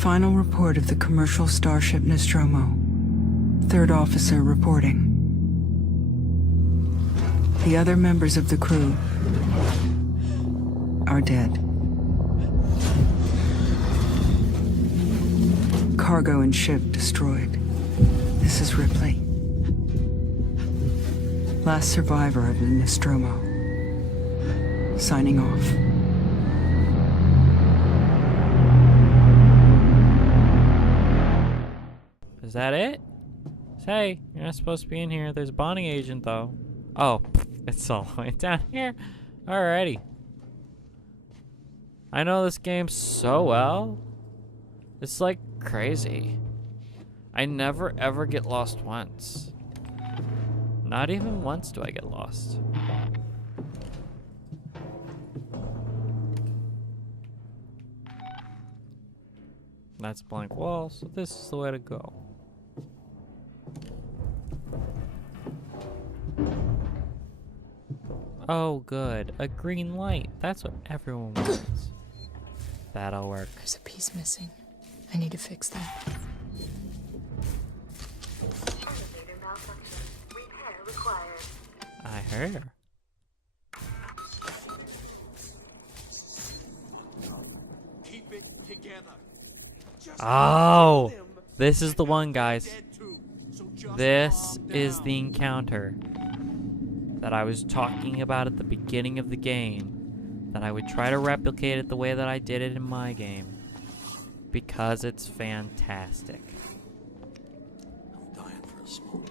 Final report of the commercial starship Nostromo. Third officer reporting. The other members of the crew are dead. Cargo and ship destroyed. This is Ripley. Last survivor of the Nostromo. Signing off. Is that it? Hey, you're not supposed to be in here. There's a bonding agent, though. Oh, it's all the way down here. Alrighty. I know this game so well. It's like crazy. I never ever get lost once. Not even once do I get lost. That's a blank wall, so this is the way to go. Oh, good. A green light. That's what everyone wants. That'll work. There's a piece missing. I need to fix that. Elevator malfunction. Repair required. I heard. Keep it together. Oh! This is the one, guys. This is the encounter that I was talking about at the beginning of the game. That I would try to replicate it the way that I did it in my game. Because it's fantastic. I'm dying for a smoke.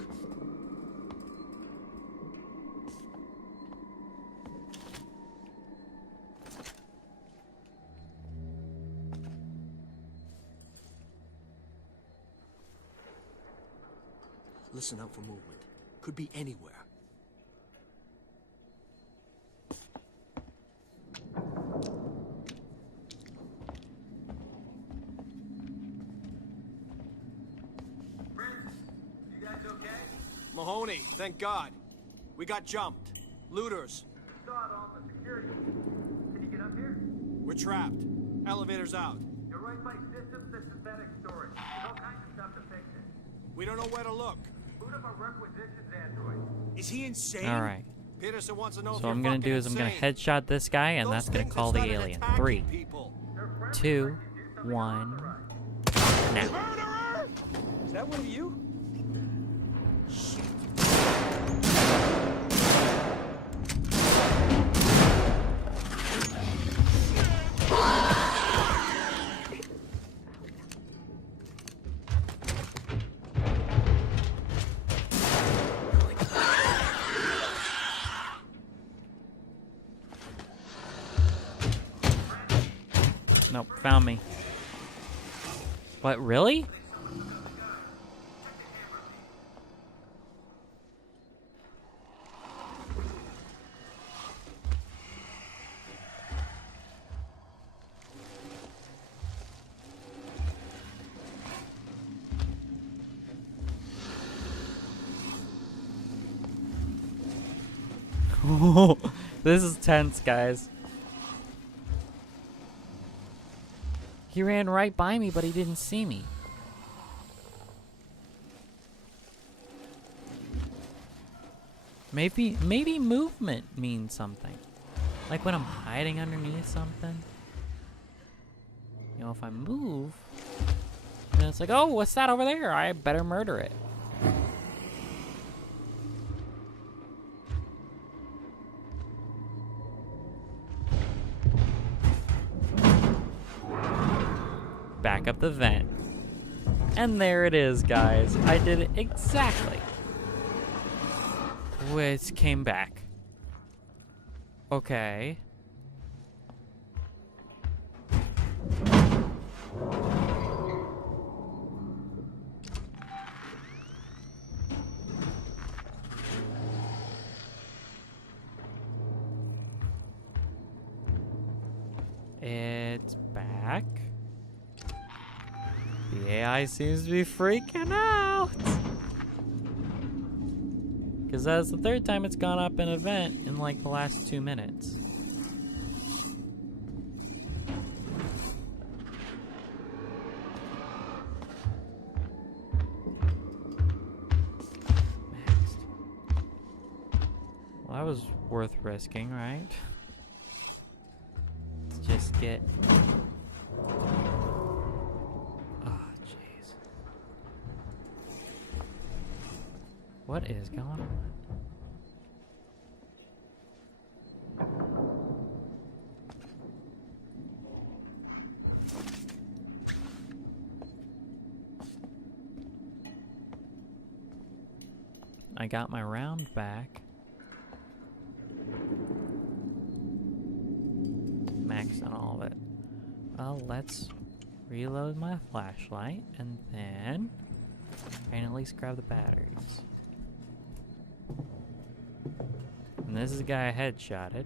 Listen out for movement. Could be anywhere. You guys okay? Mahoney, thank God. We got jumped. Looters. Saw it on the security. Can you get up here? We're trapped. Elevator's out. You're right by systems and synthetic storage. There's all kinds of stuff to fix it. We don't know where to look. Boot up a requisitions android. Is he insane? Alright. Peterson wants to know if So you're what I'm gonna fucking do is I'm gonna insane. headshot this guy, and Those that's gonna things call have the started alien. attacking 3, people. 2, 1. Now. Murderer! Is that one of you? Nope, found me. What, really? This is tense, guys. He ran right by me, but he didn't see me. Maybe movement means something. Like when I'm hiding underneath something. You know, if I move, then it's like, oh, what's that over there? I better murder it. Back up the vent. And there it is, guys. I did it exactly. It came back. Okay. It's back. The AI seems to be freaking out. Because that's the third time it's gone up an event in like the last 2 minutes. Well, that was worth risking, right? To just get... Oh, jeez. What is going on? I got my round back. Max on all of it. Well, let's reload my flashlight and then I can at least grab the batteries. And this is the guy I headshotted.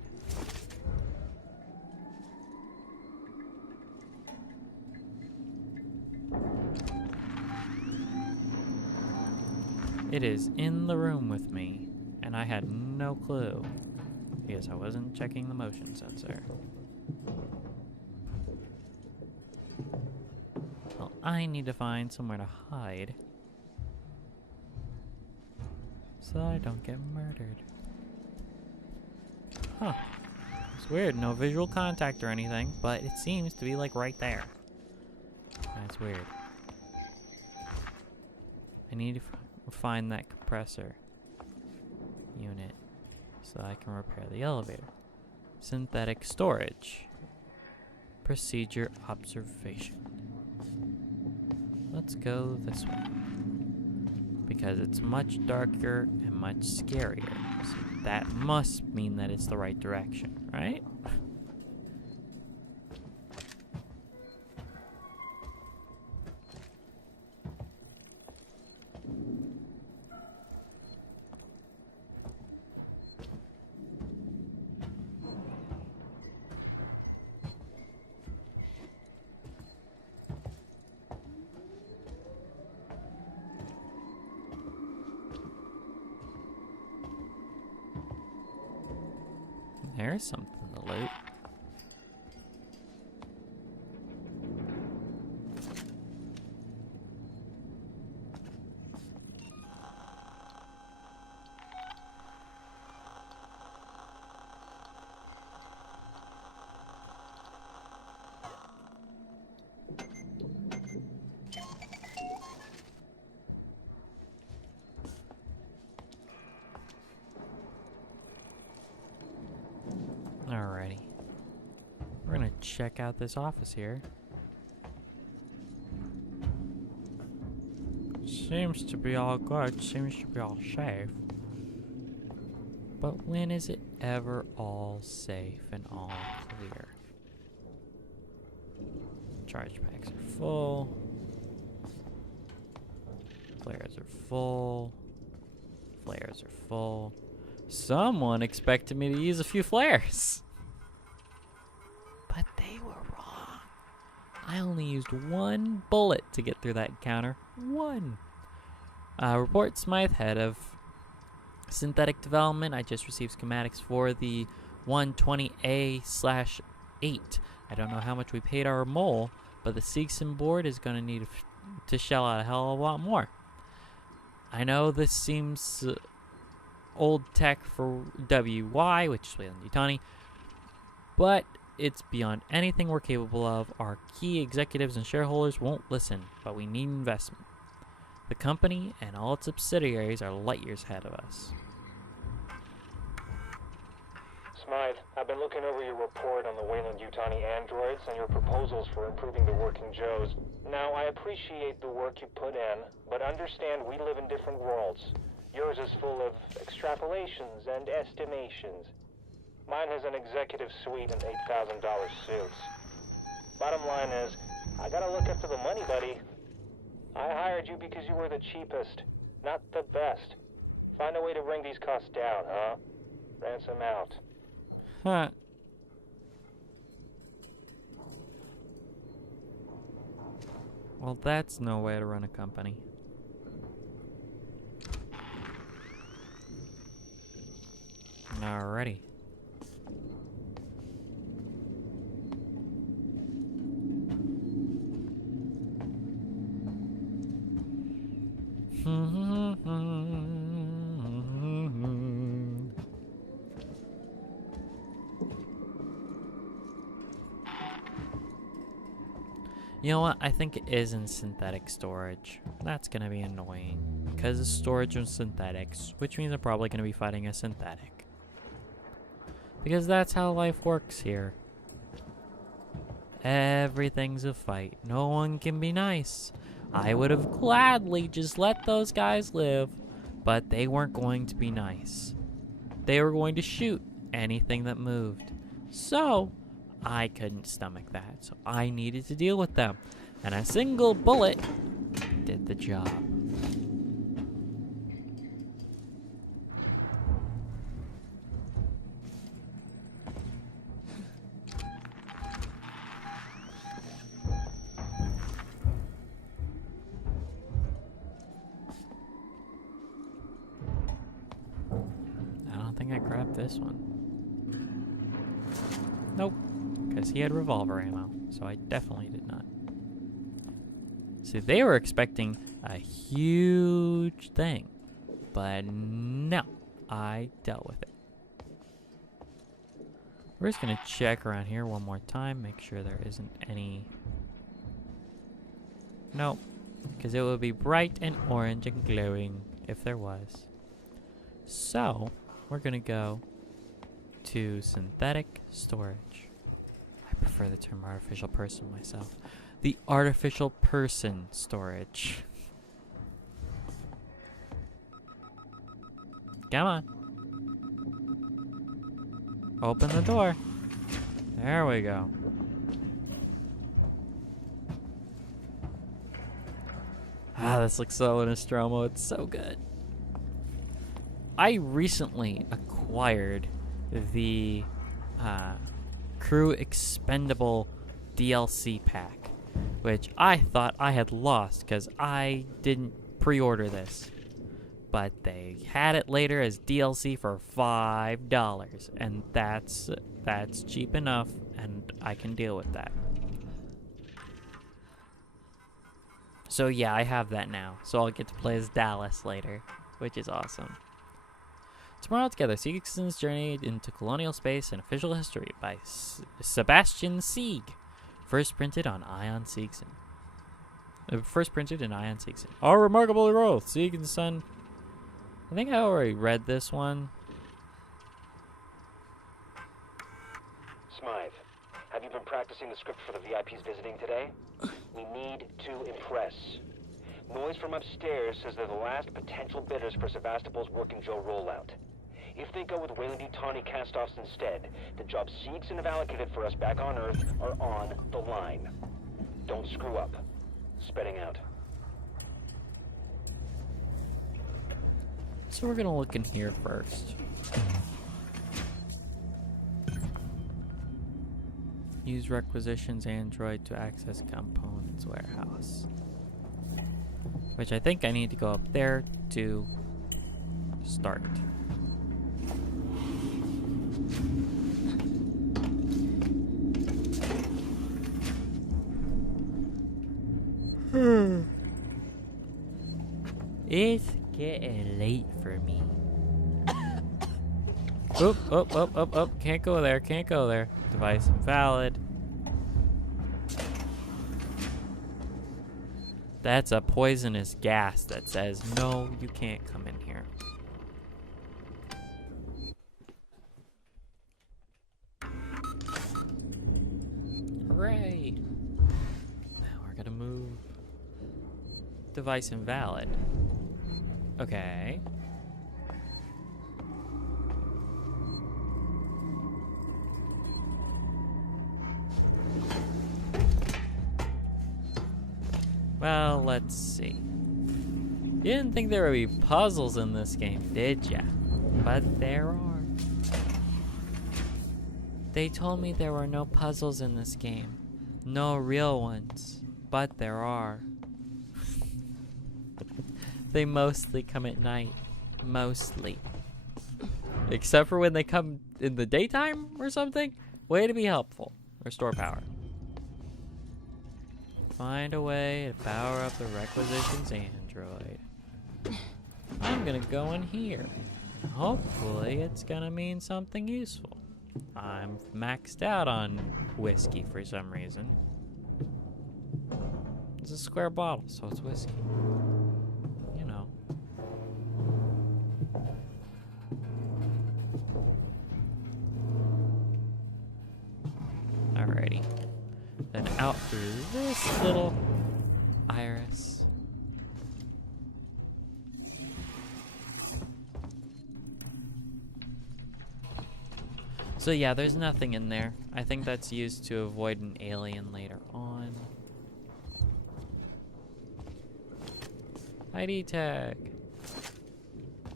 It is in the room with me, and I had no clue because I wasn't checking the motion sensor. Well, I need to find somewhere to hide so I don't get murdered. Huh. It's weird, no visual contact or anything, but it seems to be like right there. That's weird. I need to find that compressor unit so I can repair the elevator. Synthetic storage. Procedure observation. Let's go this way. Because it's much darker and much scarier. So that must mean that it's the right direction, right? There's something to loot. Alrighty. We're gonna check out this office here. Seems to be all good, seems to be all safe. But when is it ever all safe and all clear? Charge packs are full. Flares are full. Flares are full. Someone expected me to use a few flares. But they were wrong. I only used one bullet to get through that encounter. One. Report Smythe, head of synthetic development. I just received schematics for the 120A/8. I don't know how much we paid our mole, but the Seegson board is going to need to shell out a hell of a lot more. I know this seems old tech for WY, which is Weyland-Yutani, but it's beyond anything we're capable of. Our key executives and shareholders won't listen, but we need investment. The company and all its subsidiaries are light years ahead of us. Smythe, I've been looking over your report on the Weyland-Yutani androids and your proposals for improving the working Joes. Now, I appreciate the work you put in, but understand we live in different worlds. Yours is full of extrapolations and estimations. Mine has an executive suite and $8,000 suits. Bottom line is, I gotta look after the money, buddy. I hired you because you were the cheapest, not the best. Find a way to bring these costs down, huh? Ransom out. Huh. Well, that's no way to run a company. Alrighty. You know what? I think it is in synthetic storage. That's gonna be annoying. Because it's storage of synthetics, which means I'm probably gonna be fighting a synthetic. Because that's how life works here. Everything's a fight. No one can be nice. I would have gladly just let those guys live, but they weren't going to be nice. They were going to shoot anything that moved. So, I couldn't stomach that. So I needed to deal with them. And a single bullet did the job. I don't think I grabbed this one. Nope. Because he had revolver ammo, so I definitely did not. See, they were expecting a huge thing, but no, I dealt with it. We're just gonna check around here one more time, make sure there isn't any. Nope, because it would be bright and orange and glowing if there was. So, we're gonna go to synthetic storage. I prefer the term artificial person myself. The artificial person storage. Come on. Open the door. There we go. Ah, this looks so Nostromo. It's so good. I recently acquired the Crew Expendable DLC pack, which I thought I had lost because I didn't pre-order this. But they had it later as DLC for $5, and that's cheap enough, and I can deal with that. So yeah, I have that now, so I'll get to play as Dallas later, which is awesome. Tomorrow Together, Sieg's Journey into Colonial Space and Official History by Sebastian Sieg. First printed on Ion Siegson. First printed in Ion Siegson. Our remarkable growth, Sieg and Son. I think I already read this one. Smythe, have you been practicing the script for the VIPs visiting today? We need to impress. Noise from upstairs says they're the last potential bidders for Sevastopol's Working Joe rollout. If they go with Weyland-Yutani cast-offs instead, the jobs Siegson have allocated for us back on Earth are on the line. Don't screw up. Spreading out. So we're gonna look in here first. Use requisitions Android to access components warehouse. Which I think I need to go up there to start. It's getting late for me. Oop. Can't go there, can't go there. Device invalid. That's a poisonous gas that says, no, you can't come in here. Hooray! Now we're gonna move. Device invalid. Okay. Well, let's see. You didn't think there would be puzzles in this game, did ya? But there are. They told me there were no puzzles in this game. No real ones. But there are. They mostly come at night. Mostly. Except for when they come in the daytime or something. Way to be helpful. Restore power. Find a way to power up the requisitions android. I'm gonna go in here. Hopefully it's gonna mean something useful. I'm maxed out on whiskey for some reason. It's a square bottle, so it's whiskey. You know. Alrighty. Then out through this little iris. So yeah, there's nothing in there. I think that's used to avoid an alien later on. ID tag.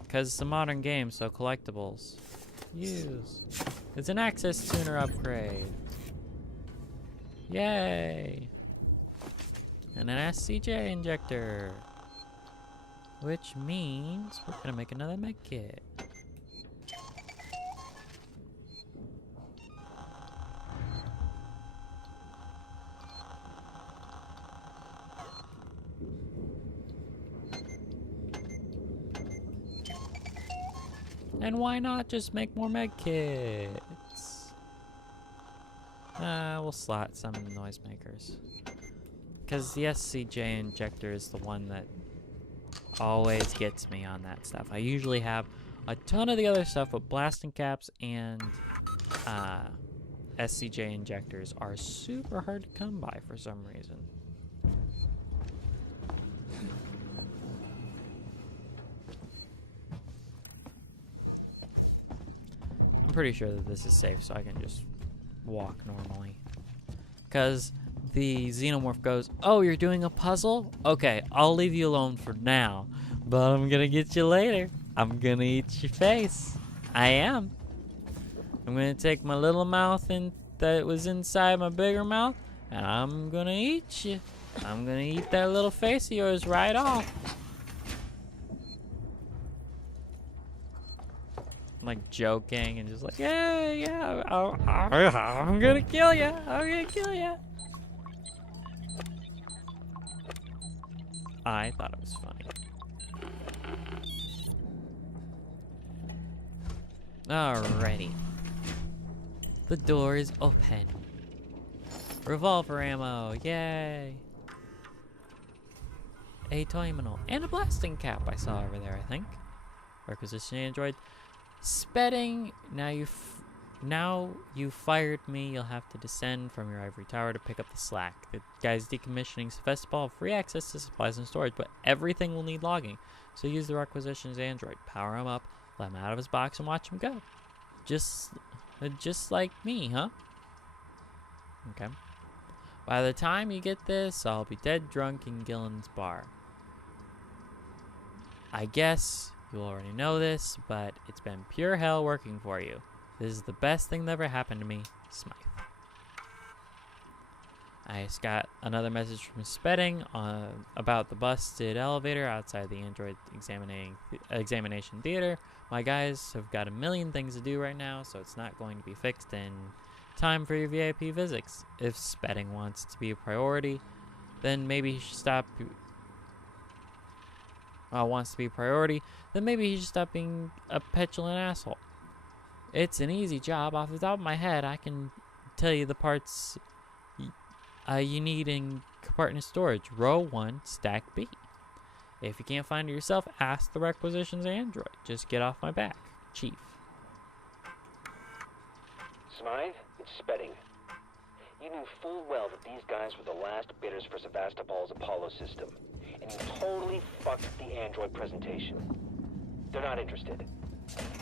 Because it's a modern game, so collectibles. Use. It's an access tuner upgrade. Yay! And an SCJ injector. Which means we're gonna make another med kit. And why not just make more med kits? We'll slot some noisemakers. Because the SCJ injector is the one that always gets me on that stuff. I usually have a ton of the other stuff, but blasting caps and SCJ injectors are super hard to come by for some reason. I'm pretty sure that this is safe, so I can just walk normally. Because the Xenomorph goes, "Oh, you're doing a puzzle? Okay, I'll leave you alone for now, but I'm gonna get you later. I'm gonna eat your face. I am. I'm gonna take my little mouth that was inside my bigger mouth, and I'm gonna eat you. I'm gonna eat that little face of yours right off." Like joking and just like, yeah, I'm gonna kill you. I'm gonna kill you. I thought it was funny. Alrighty. The door is open. Revolver ammo, yay. A toy manual and a blasting cap I saw over there, I think. Requisition android. Spedding. Now you fired me. You'll have to descend from your ivory tower to pick up the slack. The guy's decommissioning Sevastopol, free access to supplies and storage, but everything will need logging. So use the requisitions android. Power him up, let him out of his box, and watch him go. Just like me, huh? Okay. By the time you get this, I'll be dead drunk in Gillen's bar. I guess you already know this, but it's been pure hell working for you. This is the best thing that ever happened to me, Smythe. I just got another message from Spedding about the busted elevator outside the android examination theater. My guys have got a million things to do right now, so it's not going to be fixed in time for your VIP visits. If Spedding wants to be a priority, then maybe he should stop. Wants to be a priority, then maybe he should stop being a petulant asshole. It's an easy job. Off the top of my head, I can tell you the parts you need in compartment storage. Row 1, stack B. If you can't find it yourself, ask the requisitions android. Just get off my back, Chief. Smythe, it's Spedding. You knew full well that these guys were the last bidders for Sevastopol's Apollo system, and you totally fucked the android presentation. They're not interested.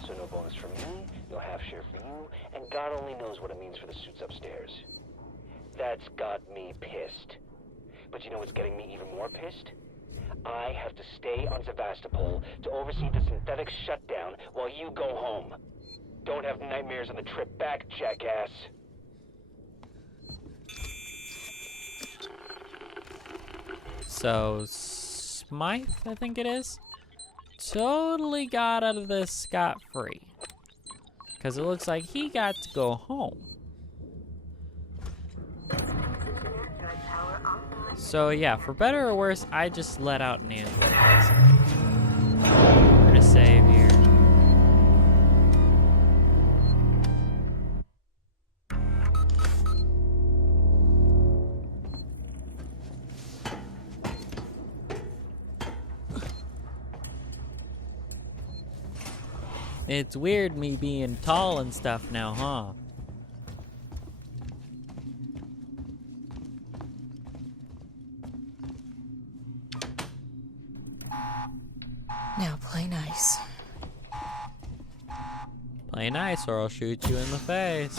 So no bonus for me, no half share for you, and God only knows what it means for the suits upstairs. That's got me pissed. But you know what's getting me even more pissed? I have to stay on Sevastopol to oversee the synthetic shutdown while you go home. Don't have nightmares on the trip back, jackass. So, Smythe, I think it is, totally got out of this scot-free. Because it looks like he got to go home. So yeah, for better or worse, I just let out an android. We're gonna save here. It's weird me being tall and stuff now, huh? Now play nice. Play nice or I'll shoot you in the face.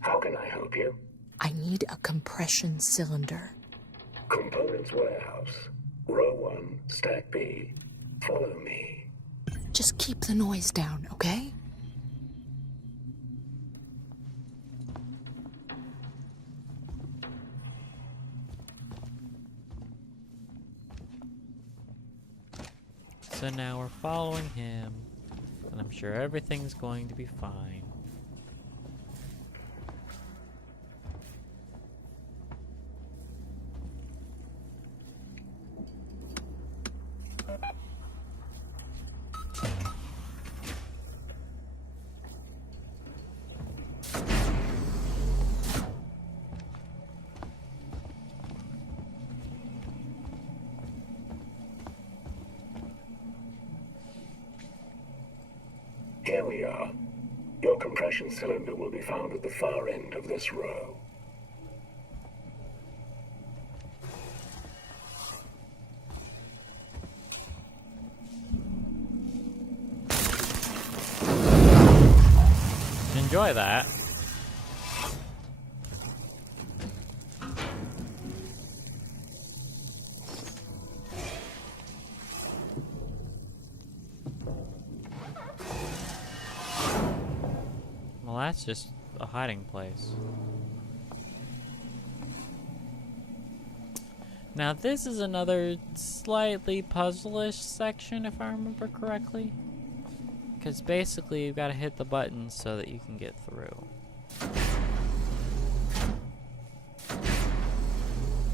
How can I help you? I need a compression cylinder. Components warehouse. Row 1, stack B. Follow me. Just keep the noise down, okay? So now we're following him, and I'm sure everything's going to be fine. Here we are. Your compression cylinder will be found at the far end of this row. Enjoy that. Well, that's just a hiding place. Now this is another slightly puzzle-ish section, if I remember correctly. Because basically you've got to hit the buttons so that you can get through.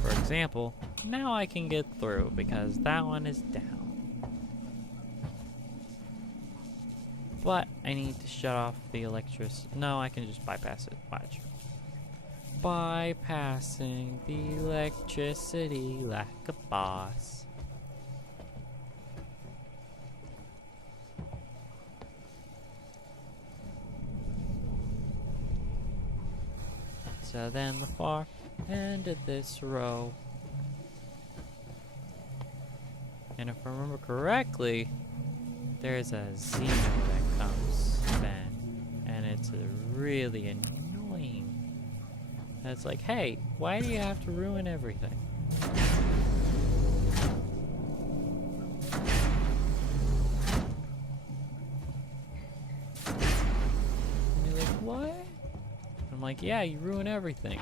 For example, now I can get through because that one is down. But I need to shut off the electricity. No, I can just bypass it. Watch. Bypassing the electricity like a boss. So then the far end of this row. And if I remember correctly, there's a Xeno that comes then. And it's really annoying. And it's like, hey, why do you have to ruin everything? And you're like, what? I'm like, yeah, you ruin everything.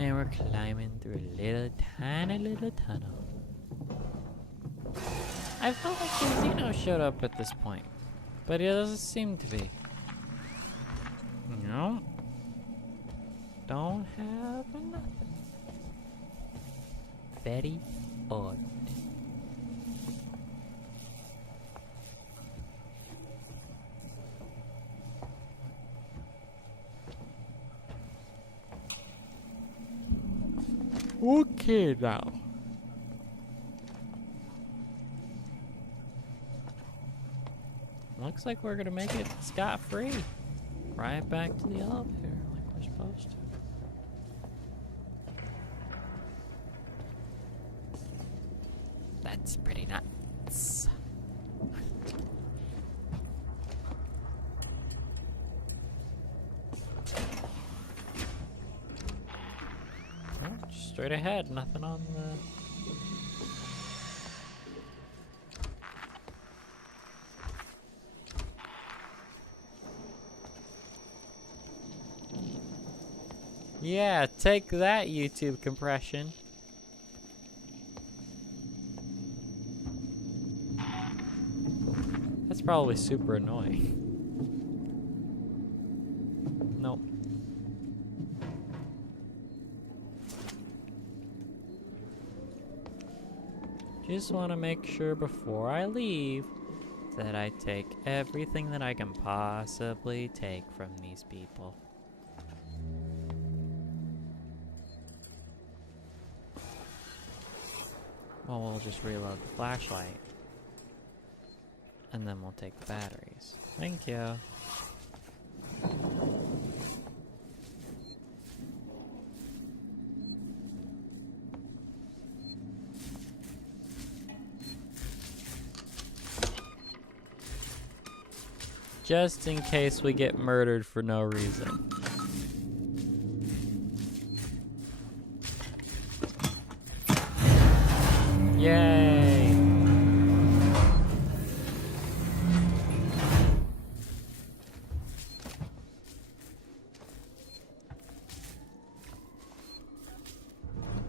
And we're climbing through a little tiny little tunnel. I felt like the Xeno showed up at this point, but it doesn't seem to be. No. Don't have nothing. Very odd. Okay now. Looks like we're gonna make it scot-free. Right back to the elevator like we're supposed to. That's pretty nuts. Oh, just straight ahead, nothing on the... Yeah, take that, YouTube compression. That's probably super annoying. Nope. Just want to make sure before I leave that I take everything that I can possibly take from these people. Well, we'll just reload the flashlight. And then we'll take the batteries. Thank you. Just in case we get murdered for no reason. Yay!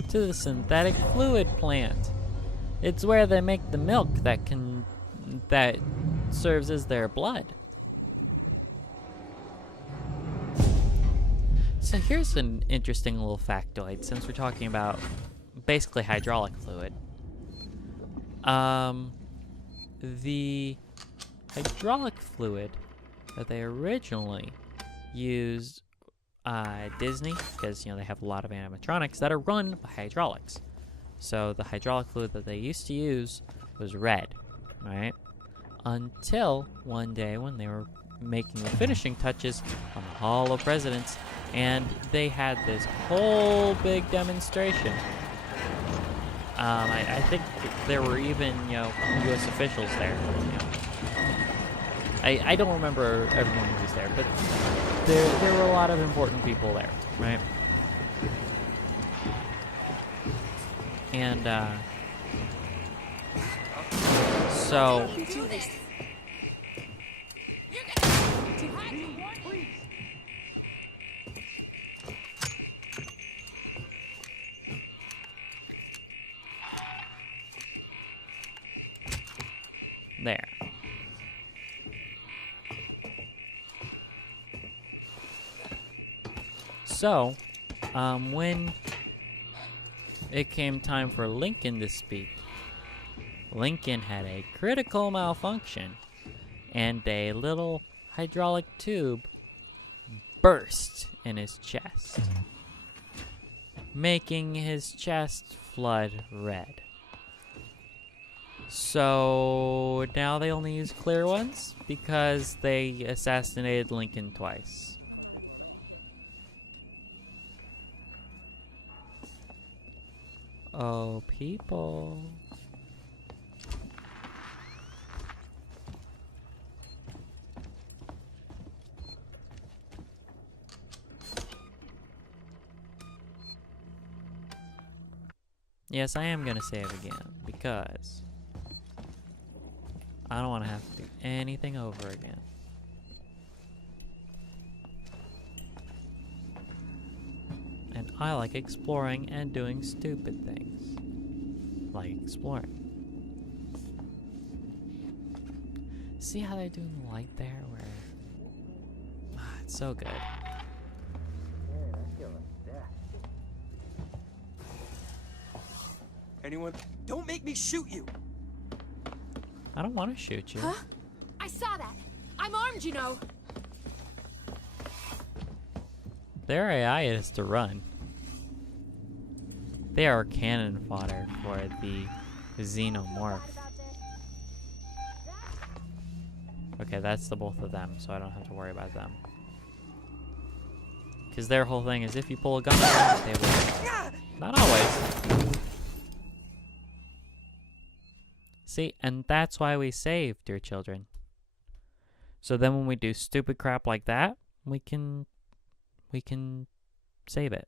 To the synthetic fluid plant. It's where they make the milk that serves as their blood. So here's an interesting little factoid, since we're talking about basically hydraulic fluid. The hydraulic fluid that they originally used at Disney, because they have a lot of animatronics that are run by hydraulics. So the hydraulic fluid that they used to use was red, right? Until one day when they were making the finishing touches on the Hall of Presidents, and they had this whole big demonstration. I think there were even, U.S. officials there. I don't remember everyone who was there, but there were a lot of important people there, right? And, so... There. So, when it came time for Lincoln to speak, Lincoln had a critical malfunction, and a little hydraulic tube burst in his chest, making his chest flood red. So now they only use clear ones because they assassinated Lincoln twice. Oh, people. Yes, I am gonna save again because I don't want to have to do anything over again. And I like exploring and doing stupid things. Like exploring. See how they're doing the light there? Where... it's so good. Anyone? Don't make me shoot you! I don't want to shoot you. Huh? I saw that. I'm armed, you know. Their AI is to run. They are cannon fodder for the Xenomorph. Okay, that's the both of them, so I don't have to worry about them. Because their whole thing is if you pull a gun, they will. Not always. See, and that's why we save, dear children. So then when we do stupid crap like that, we can save it.